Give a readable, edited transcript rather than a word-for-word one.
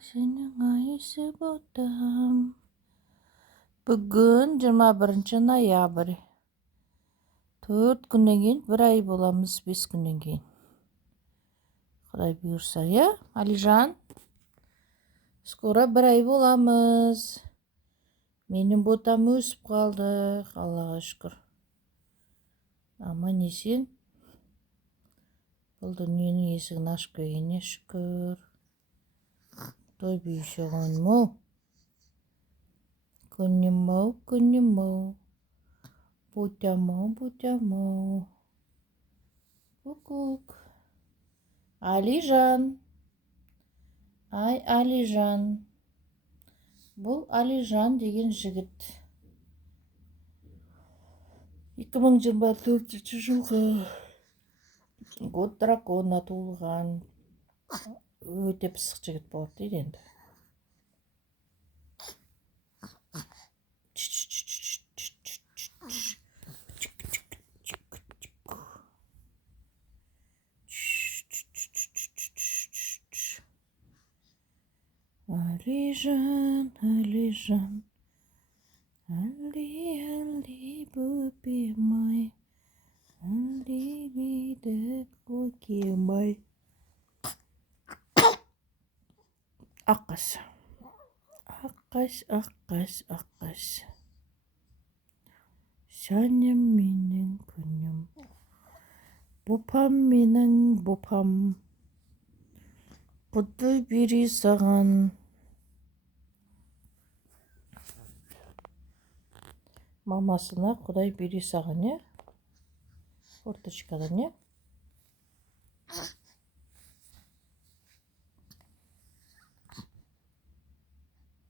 сенің айсы ботам. Бүгін 21 ноябрь. 4 күннен кейін бір ай боламыз, 5 күннен кейін. Құдай бұйырса, Алижан? Скоро бір ай боламыз. Менің ботам өсіп қалды, Аллаға шүкір. Аман есен. Бұл дүниенің есігін ашып келгеніне шүкір. Той бүйше қоймау. Күнім-ау, күнім-ау. Ботам-ау, ботам-ау. Ку-кук. Алижан. Ай, Алижан. Бұл Алижан деген жігіт. 2024 жылғы год дракона туылған. Өте пысық жігіт болады дейді енді. Алижан, Алижан, Алди, бөпем-ай, Алди, көкем-ай. Аққаш, аққаш, аққаш, аққаш. Жаным менің күнім, бопам менің бопам. Құдай бері саған. Мамасына Құдай бері саған, Форточкадан,